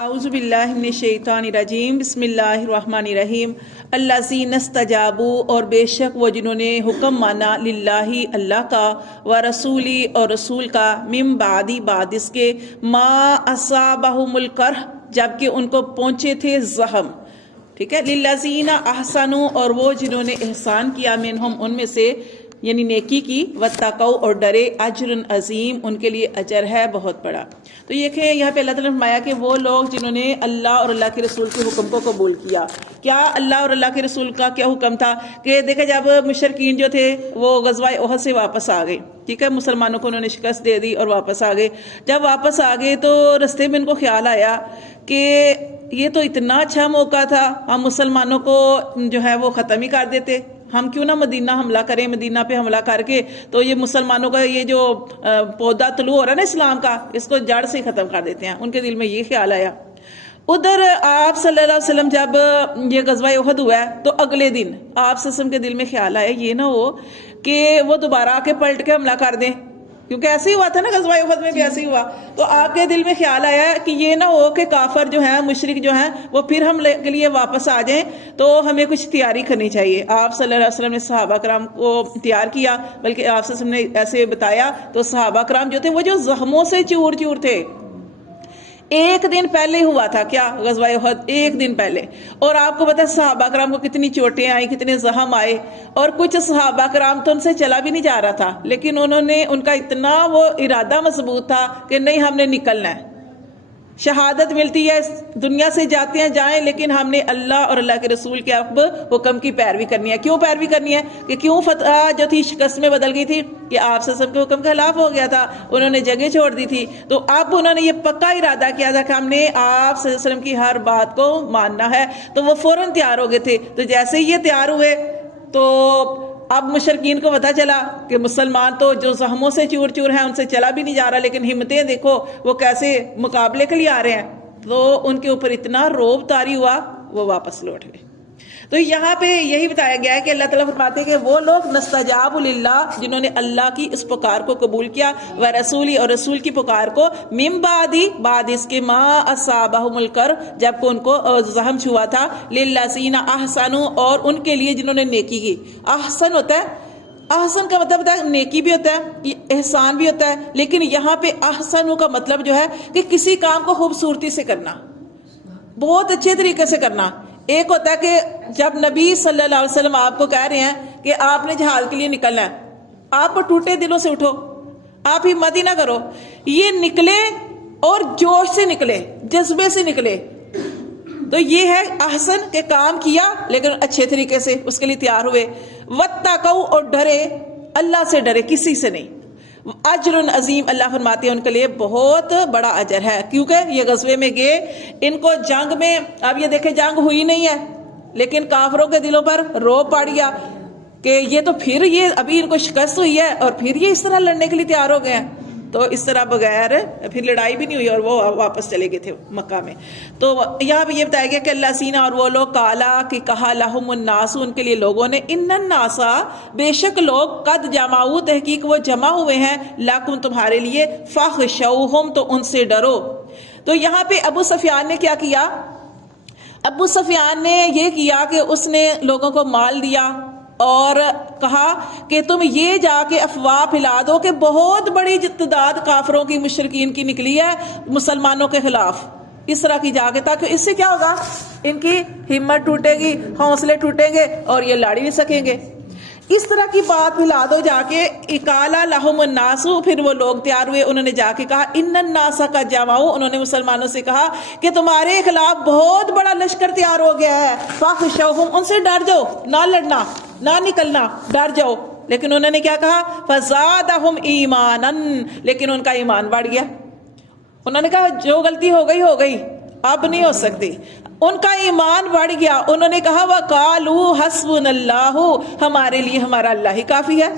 اعوذ باللہ من الشیطان الرجیم بسم اللہ الرحمن الرحیم الذین استجابوا اور بے شک وہ جنہوں نے حکم مانا للہ اللہ کا و رسولی اور رسول کا من بعد اس کے ما اصابہم القرح جبکہ ان کو پہنچے تھے زخم. ٹھیک ہے. للذین احسنوا اور وہ جنہوں نے احسان کیا منہم ان میں سے یعنی نیکی کی واتقوا اور ڈرے اجر عظیم ان کے لیے اجر ہے بہت بڑا. تو یہ کہ یہاں پہ اللہ تعالیٰ نے فرمایا کہ وہ لوگ جنہوں نے اللہ اور اللہ کے رسول کے حکم کو قبول کیا. کیا اللہ اور اللہ کے رسول کا کیا حکم تھا کہ دیکھیں جب مشرکین جو تھے وہ غزوہ احد سے واپس آ گئے. ٹھیک ہے. مسلمانوں کو انہوں نے شکست دے دی اور واپس آ گئے. جب واپس آ گئے تو رستے میں ان کو خیال آیا کہ یہ تو اتنا اچھا موقع تھا, ہم مسلمانوں کو جو ہے وہ ختم ہی کر دیتے, ہم کیوں نہ مدینہ حملہ کریں, مدینہ پہ حملہ کر کے تو یہ مسلمانوں کا یہ جو پودا طلوع ہو رہا ہے نا اسلام کا, اس کو جڑ سے ختم کر دیتے ہیں. ان کے دل میں یہ خیال آیا. ادھر آپ صلی اللہ علیہ وسلم جب یہ غزوہ احد ہوا ہے تو اگلے دن آپ صلی اللہ علیہ وسلم کے دل میں خیال آیا یہ نہ ہو کہ وہ دوبارہ آ کے پلٹ کے حملہ کر دیں, کیونکہ ایسے ہی ہوا تھا نا, غزوہ احد میں بھی ایسے ہی ہوا. تو آپ کے دل میں خیال آیا کہ یہ نہ ہو کہ کافر جو ہیں, مشرک جو ہیں, وہ پھر حملے کے لیے واپس آ جائیں, تو ہمیں کچھ تیاری کرنی چاہیے. آپ صلی اللہ علیہ وسلم نے صحابہ کرام کو تیار کیا, بلکہ آپ صلی اللہ علیہ وسلم نے ایسے بتایا تو صحابہ کرام جو تھے وہ جو زخموں سے چور چور تھے. ایک دن پہلے ہوا تھا کیا غزوہ احد, ایک دن پہلے, اور آپ کو پتا ہے صحابہ کرام کو کتنی چوٹیں آئیں, کتنے زخم آئے, اور کچھ صحابہ کرام تو ان سے چلا بھی نہیں جا رہا تھا, لیکن ان کا اتنا وہ ارادہ مضبوط تھا کہ نہیں ہم نے نکلنا ہے. شہادت ملتی ہے, دنیا سے جاتے ہیں جائیں, لیکن ہم نے اللہ اور اللہ کے رسول کے اب حکم کی پیروی کرنی ہے. کیوں پیروی کرنی ہے کہ کیوں فتح جو تھی شکست میں بدل گئی تھی کہ آپ سے سب کے حکم کے خلاف ہو گیا تھا, انہوں نے جگہ چھوڑ دی تھی. تو اب انہوں نے یہ پکا ارادہ کیا تھا کہ ہم نے آپ صلی اللہ علیہ وسلم کی ہر بات کو ماننا ہے. تو وہ فوراً تیار ہو گئے تھے. تو جیسے ہی یہ تیار ہوئے تو اب مشرکین کو پتا چلا کہ مسلمان تو جو زخموں سے چور چور ہیں, ان سے چلا بھی نہیں جا رہا, لیکن ہمتیں دیکھو وہ کیسے مقابلے کے لیے آ رہے ہیں. تو ان کے اوپر اتنا روب طاری ہوا, وہ واپس لوٹ گئے. تو یہاں پہ یہی بتایا گیا ہے کہ اللہ تعالیٰ فرماتے ہیں کہ وہ لوگ نستجاب للہ جنہوں نے اللہ کی اس پکار کو قبول کیا, و رسولی اور رسول کی پکار کو, من بعد اس کے ما اصابہم القرح جب کو ان کو زخم چھوا تھا, للذین احسنوا اور ان کے لیے جنہوں نے نیکی کی. احسن ہوتا ہے, احسن کا مطلب ہوتا ہے نیکی بھی ہوتا ہے, احسان بھی ہوتا ہے, لیکن یہاں پہ احسن کا مطلب جو ہے کہ کسی کام کو خوبصورتی سے کرنا, بہت اچھے طریقے سے کرنا. ایک ہوتا ہے کہ جب نبی صلی اللہ علیہ وسلم آپ کو کہہ رہے ہیں کہ آپ نے جہاد کے لیے نکلنا ہے, آپ ٹوٹے دلوں سے اٹھو, آپ ہمت ہی نہ کرو, یہ نکلے اور جوش سے نکلے, جذبے سے نکلے. تو یہ ہے احسن کہ کام کیا لیکن اچھے طریقے سے اس کے لیے تیار ہوئے. واتقوا اور ڈرے, اللہ سے ڈرے, کسی سے نہیں. اجر عظیم, اللہ فرماتے ہیں ان کے لیے بہت بڑا اجر ہے, کیونکہ یہ غزوے میں گئے, ان کو جنگ میں, اب یہ دیکھیں جنگ ہوئی نہیں ہے لیکن کافروں کے دلوں پر روب پڑ گیا کہ یہ تو پھر یہ ابھی ان کو شکست ہوئی ہے اور پھر یہ اس طرح لڑنے کے لیے تیار ہو گئے ہیں. تو اس طرح بغیر پھر لڑائی بھی نہیں ہوئی اور وہ واپس چلے گئے تھے مکہ میں. تو یہاں پہ یہ بتایا گیا کہ اللہ سینہ اور وہ لوگ کالا کہ کہا لہم الناس ان کے لیے لوگوں نے, ان الناسا بے شک لوگ, قد جمعوا تحقیق وہ جمع ہوئے ہیں, لکم تمہارے لیے, فخشوہم تو ان سے ڈرو. تو یہاں پہ ابو سفیان نے کیا کیا, ابو سفیان نے یہ کیا کہ اس نے لوگوں کو مال دیا اور کہا کہ تم یہ جا کے افواہ پھیلا دو کہ بہت بڑی تعداد کافروں کی, مشرکین کی نکلی ہے مسلمانوں کے خلاف. اس طرح کی جا کے, تاکہ اس سے کیا ہوگا, ان کی ہمت ٹوٹے گی, حوصلے ٹوٹیں گے اور یہ لڑ ہی نہیں سکیں گے. اس طرح کی بات پھیلا دو جا کے. اکالا لہم الناس, پھر وہ لوگ تیار ہوئے, انہوں نے جا کے کہا ان الناس کا جمعوا, انہوں نے مسلمانوں سے کہا کہ تمہارے خلاف بہت بڑا لشکر تیار ہو گیا ہے, فخشوہم ان سے ڈر جاؤ, نہ لڑنا نہ نکلنا, ڈر جاؤ. لیکن انہوں نے کیا کہا, فزادہم ایمانا, لیکن ان کا ایمان بڑھ گیا. انہوں نے کہا جو غلطی ہو گئی اب نہیں ہو سکتی. ان کا ایمان بڑھ گیا. انہوں نے کہا وقالوا حسبنا اللہ, ہمارے لیے ہمارا اللہ ہی کافی ہے.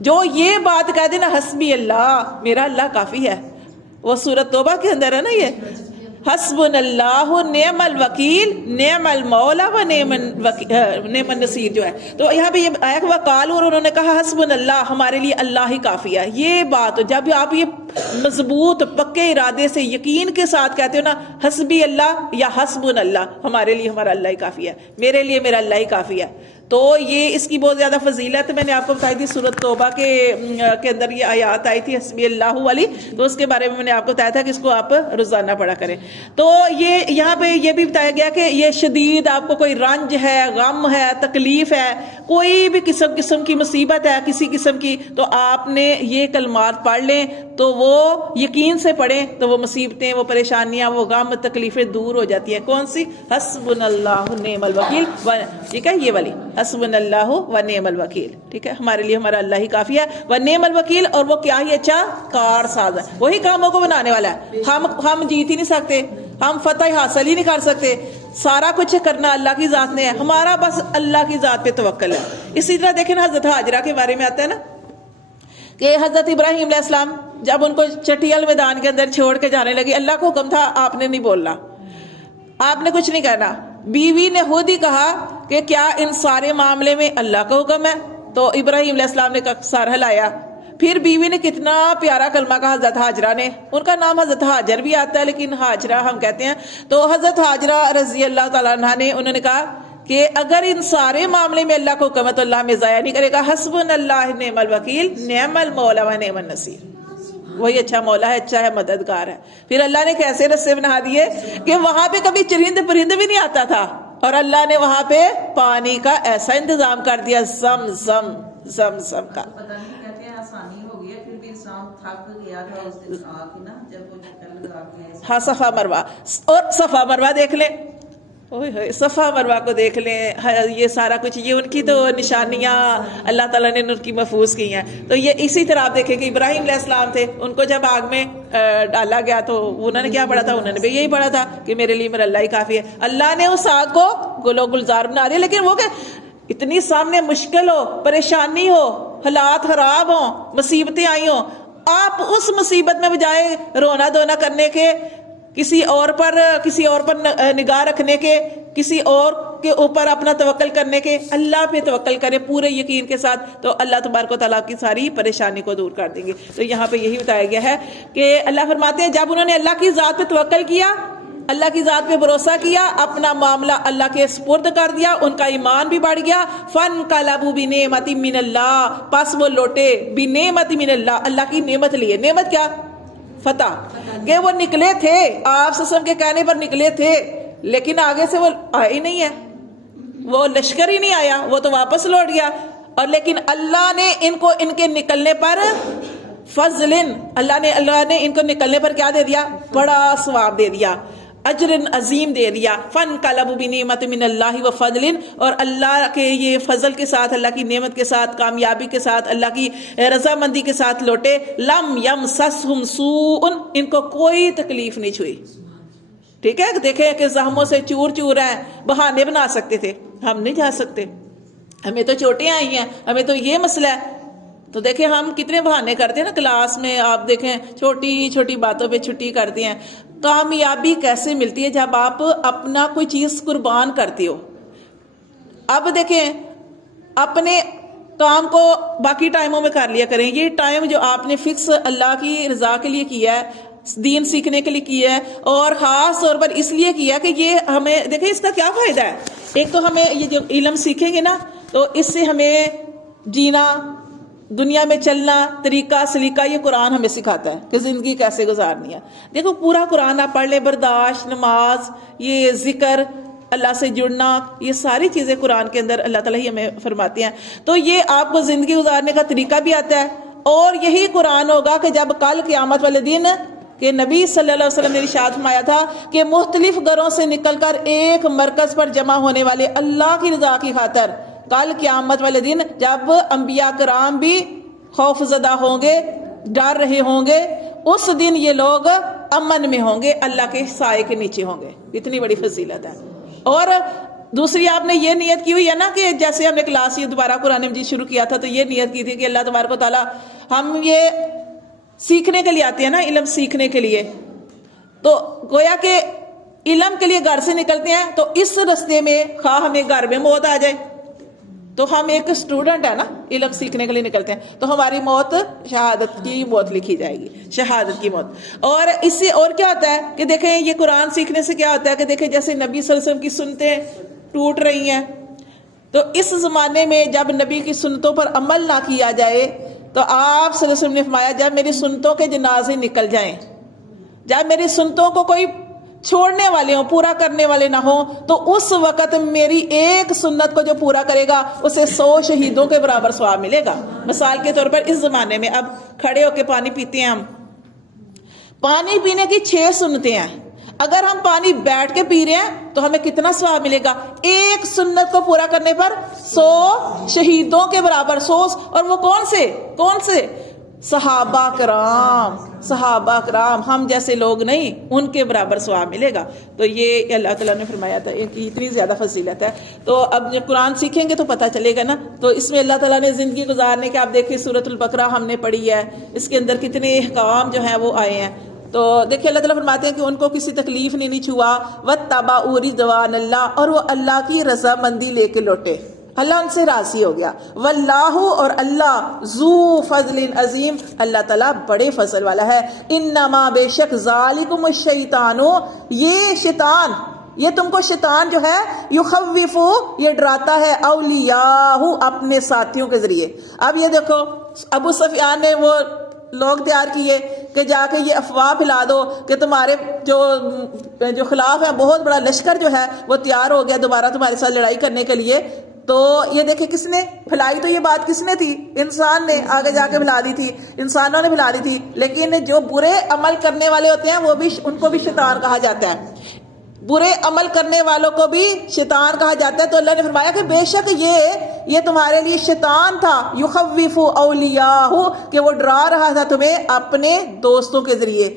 جو یہ بات کہہ دینا حسبی اللہ, میرا اللہ کافی ہے, وہ سورۃ توبہ کے اندر ہے نا, یہ حسبنا اللہ نعم الوکیل نعم المولا و نعم النصیر جو ہے. تو یہاں پہ یہ آیا کہ وقالوا, اور انہوں نے کہا حسبنا اللہ, ہمارے لیے اللہ ہی کافی ہے. یہ بات جب آپ یہ مضبوط پکے ارادے سے یقین کے ساتھ کہتے ہو نا حسبی اللہ یا حسبن اللہ، ہمارے لیے ہمارا اللہ ہی کافی ہے، میرے لیے میرا اللہ ہی کافی ہے، تو یہ اس کی بہت زیادہ فضیلت میں نے آپ کو بتائی تھی سورۃ توبہ کے اندر یہ آیات آئی تھی حسبی اللہ والی، تو اس کے بارے میں نے آپ کو بتایا تھا کہ اس کو آپ روزانہ پڑھا کریں۔ تو یہ یہاں پہ یہ بھی بتایا گیا کہ یہ شدید آپ کو کوئی رنج ہے، غم ہے، تکلیف ہے، کوئی بھی قسم کی مصیبت ہے کسی قسم کی، تو آپ نے یہ کلمات پڑھ لیں تو وہ یقین سے پڑھیں تو وہ مصیبتیں، وہ پریشانیاں، وہ غم، تکلیفیں دور ہو جاتی ہیں۔ کون سی؟ حسبنا اللہ نعم الوکیل، ٹھیک ہے یہ والی حسبنا اللہ و نعم الوکیل، ٹھیک ہے ہمارے لیے ہمارا اللہ ہی کافی ہے، و نعم الوکیل، اور وہ کیا ہی اچھا کار ساز ہے، وہی کاموں کو بنانے والا ہے۔ ہم جیت ہی نہیں سکتے، ہم فتح حاصل ہی نہیں کر سکتے، سارا کچھ کرنا اللہ کی ذات نے ہے، ہمارا بس اللہ کی ذات پہ توکل ہے۔ اسی طرح دیکھیں نا حضرت ہاجرہ کے بارے میں آتا ہے نا کہ حضرت ابراہیم علیہ السلام جب ان کو چٹیل میدان کے اندر چھوڑ کے جانے لگے، اللہ کو حکم تھا آپ نے نہیں بولنا، آپ نے کچھ نہیں کرنا، بیوی نے خود ہی کہا کہ کیا ان سارے معاملے میں اللہ کا حکم ہے؟ تو ابراہیم علیہ السلام نے سر ہلایا، پھر بیوی نے کتنا پیارا کلمہ کہا حضرت ہاجرہ نے، ان کا نام حضرت ہاجر بھی آتا ہے لیکن ہاجرہ ہم کہتے ہیں، تو حضرت ہاجرہ رضی اللہ تعالیٰ عنہ نے انہوں نے کہا کہ اگر ان سارے معاملے میں اللہ کو حکم ہے تو اللہ ہمیں ضائع نہیں کرے گا، حسبنا اللہ نعم الوکیل نعم المولا و نعم النصیر، وہی اچھا مولا ہے، اچھا ہے، مددگار ہے۔ پھر اللہ نے کیسے رستے بنا دیے کہ وہاں پہ کبھی چرند پرند بھی نہیں آتا تھا، اور اللہ نے وہاں پہ پانی کا ایسا انتظام کر دیا، زم زم زم زم کا۔ پتہ نہیں کہتے ہیں آسانی ہو گئی ہے، پھر بھی انسان تھک گیا تھا اس دن آ کے نا جب وہ چکر لگا کے ہاں صفا مروہ، اور صفا مروہ دیکھ لیں، صفا مروہ کو دیکھ لیں، یہ سارا کچھ یہ ان کی تو نشانیاں اللہ تعالیٰ نے ان کی محفوظ کی ہیں۔ تو یہ اسی طرح آپ دیکھیں کہ ابراہیم علیہ السلام تھے، ان کو جب آگ میں ڈالا گیا تو انہوں نے کیا پڑھا تھا؟ انہوں نے بھی یہی پڑھا تھا کہ میرے لیے میرا اللہ ہی کافی ہے۔ اللہ نے اس آگ کو گل و گلزار بنا دیا، لیکن وہ کہ اتنی سامنے مشکل ہو، پریشانی ہو، حالات خراب ہوں، مصیبتیں آئی ہوں، آپ اس مصیبت میں بجائے رونا دھونا کرنے کے، کسی اور پر نگاہ رکھنے کے، کسی اور کے اوپر اپنا توکل کرنے کے، اللہ پہ توکل کرے پورے یقین کے ساتھ، تو اللہ تبارک و تعالیٰ کی ساری پریشانی کو دور کر دیں گے۔ تو یہاں پہ یہی بتایا گیا ہے کہ اللہ فرماتے ہیں جب انہوں نے اللہ کی ذات پہ توکل کیا، اللہ کی ذات پہ بھروسہ کیا، اپنا معاملہ اللہ کے سپرد کر دیا، ان کا ایمان بھی بڑھ گیا، فانقلبوا بنعمت من اللہ، پس وہ لوٹے بنعمت من اللہ، اللہ کی نعمت لیے۔ نعمت کیا؟ فتح، کہ وہ نکلے تھے، آپ سسم کے کہنے پر نکلے تھے، لیکن آگے سے وہ آئے ہی نہیں ہے، وہ لشکر ہی نہیں آیا، وہ تو واپس لوٹ گیا، اور لیکن اللہ نے ان کو ان کے نکلنے پر فضلن، اللہ نے ان کو نکلنے پر کیا دے دیا؟ بڑا ثواب دے دیا، اجر عظیم دے دیا۔ فانقلبوا بنعمت من اللہ و فضل، اور اللہ کے یہ فضل کے ساتھ، اللہ کی نعمت کے ساتھ، کامیابی کے ساتھ، اللہ کی رضامندی کے ساتھ لوٹے۔ لم یمسسہم سوء، ان کو کوئی تکلیف نہیں چھوئی، ٹھیک ہے؟ دیکھیں کہ زخموں سے چور چور ہیں، بہانے بنا سکتے تھے، ہم نہیں جا سکتے، ہمیں تو چوٹیں آئی ہیں، ہمیں تو یہ مسئلہ ہے، تو دیکھیں ہم کتنے بہانے کرتے ہیں نا، کلاس میں آپ دیکھیں چھوٹی چھوٹی باتوں پہ چھٹی کرتے ہیں۔ کامیابی کیسے ملتی ہے؟ جب آپ اپنا کوئی چیز قربان کرتے ہو۔ اب دیکھیں اپنے کام کو باقی ٹائموں میں کر لیا کریں، یہ ٹائم جو آپ نے فکس اللہ کی رضا کے لیے کیا ہے، دین سیکھنے کے لیے کیا ہے، اور خاص طور پر اس لیے کیا کہ یہ ہمیں دیکھیں اس کا کیا فائدہ ہے۔ ایک تو ہمیں یہ جو علم سیکھیں گے نا تو اس سے ہمیں جینا، دنیا میں چلنا، طریقہ سلیقہ، یہ قرآن ہمیں سکھاتا ہے کہ زندگی کیسے گزارنی ہے۔ دیکھو پورا قرآن آپ پڑھ لیں، برداشت، نماز، یہ ذکر، اللہ سے جڑنا، یہ ساری چیزیں قرآن کے اندر اللہ تعالیٰ ہی ہمیں فرماتے ہیں، تو یہ آپ کو زندگی گزارنے کا طریقہ بھی آتا ہے۔ اور یہی قرآن ہوگا کہ جب کل قیامت والے دن کہ نبی صلی اللہ علیہ وسلم نے ارشاد فرمایا تھا کہ مختلف گھروں سے نکل کر ایک مرکز پر جمع ہونے والے اللہ کی رضا کی خاطر کل قیامت والے دن جب انبیاء کرام بھی خوف زدہ ہوں گے، ڈر رہے ہوں گے، اس دن یہ لوگ امن میں ہوں گے، اللہ کے سائے کے نیچے ہوں گے۔ اتنی بڑی فضیلت ہے۔ اور دوسری آپ نے یہ نیت کی ہوئی ہے نا کہ جیسے ہم نے کلاس یہ دوبارہ قرآن مجید شروع کیا تھا تو یہ نیت کی تھی کہ اللہ تبارک و تعالیٰ ہم یہ سیکھنے کے لیے آتے ہیں نا، علم سیکھنے کے لیے، تو گویا کہ علم کے لیے گھر سے نکلتے ہیں تو اس رستے میں خواہ ہمیں گھر میں موت آ جائے تو ہم ایک اسٹوڈنٹ ہے نا، علم سیکھنے کے لیے نکلتے ہیں، تو ہماری موت شہادت کی موت لکھی جائے گی، شہادت کی موت۔ اور اس سے اور کیا ہوتا ہے کہ دیکھیں یہ قرآن سیکھنے سے کیا ہوتا ہے کہ دیکھیں جیسے نبی صلی اللہ علیہ وسلم کی سنتیں ٹوٹ رہی ہیں، تو اس زمانے میں جب نبی کی سنتوں پر عمل نہ کیا جائے تو آپ صلی اللہ علیہ وسلم نے فرمایا جب میری سنتوں کے جنازے نکل جائیں، جب میری سنتوں کو کوئی چھوڑنے والے ہوں، پورا کرنے والے نہ ہوں، تو اس وقت میری ایک سنت کو جو پورا کرے گا اسے 100 شہیدوں کے برابر ثواب ملے گا۔ مثال کے طور پر اس زمانے میں اب کھڑے ہو کے پانی پیتے ہیں، ہم پانی پینے کی 6 سنتیں ہیں، اگر ہم پانی بیٹھ کے پی رہے ہیں تو ہمیں کتنا ثواب ملے گا؟ ایک سنت کو پورا کرنے پر 100 شہیدوں کے برابر، 100، اور وہ کون سے صحابہ کرام، ہم جیسے لوگ نہیں، ان کے برابر ثواب ملے گا۔ تو یہ اللہ تعالیٰ نے فرمایا تھا کہ اتنی زیادہ فضیلت ہے۔ تو اب جب قرآن سیکھیں گے تو پتہ چلے گا نا۔ تو اس میں اللہ تعالیٰ نے زندگی گزارنے کے، آپ دیکھیں سورۃ البقرہ ہم نے پڑھی ہے، اس کے اندر کتنے احکام جو ہیں وہ آئے ہیں۔ تو دیکھیں اللہ تعالیٰ فرماتے ہیں کہ ان کو کسی تکلیف نہیں چھوا، وَاتَّبَعُوا رِضْوَانَ اللَّهِ، اور وہ اللہ کی رضامندی لے کے لوٹے، اللہ ان سے راضی ہو گیا۔ وَاللَّهُ، اور اللہ، ذو فضل عظیم، اللہ تعالیٰ بڑے فضل والا ہے۔ انما، بے شک، ذالکم الشیطان، یہ شیطان، یہ تم کو شیطان جو ہے، یخوفو، یہ ڈراتا ہے، اولیاءہ، اپنے ساتھیوں کے ذریعے۔ اب یہ دیکھو ابو سفیان نے وہ لوگ تیار کیے کہ جا کے یہ افواہ پھیلا دو کہ تمہارے جو خلاف ہے بہت بڑا لشکر جو ہے وہ تیار ہو گیا دوبارہ تمہارے ساتھ لڑائی کرنے کے لیے۔ تو یہ دیکھیں کس نے پھیلائی، تو یہ بات کس نے تھی؟ انسان نے آگے جا کے پھیلا دی تھی، انسانوں نے پھیلا دی تھی۔ لیکن جو برے عمل کرنے والے ہوتے ہیں وہ بھی، ان کو بھی شیطان کہا جاتا ہے، برے عمل کرنے والوں کو بھی شیطان کہا جاتا ہے۔ تو اللہ نے فرمایا کہ بے شک یہ تمہارے لیے شیطان تھا، یخوف اولیاءہ، کہ وہ ڈرا رہا تھا تمہیں اپنے دوستوں کے ذریعے۔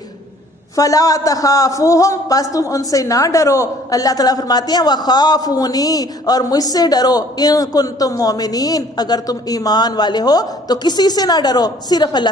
فلا تخافوہم، پس تم ان سے نہ ڈرو۔ اللہ تعالیٰ فرماتے ہیں وخافونی، اور مجھ سے ڈرو، ان کنتم مومنین، اگر تم ایمان والے ہو تو کسی سے نہ ڈرو، صرف اللہ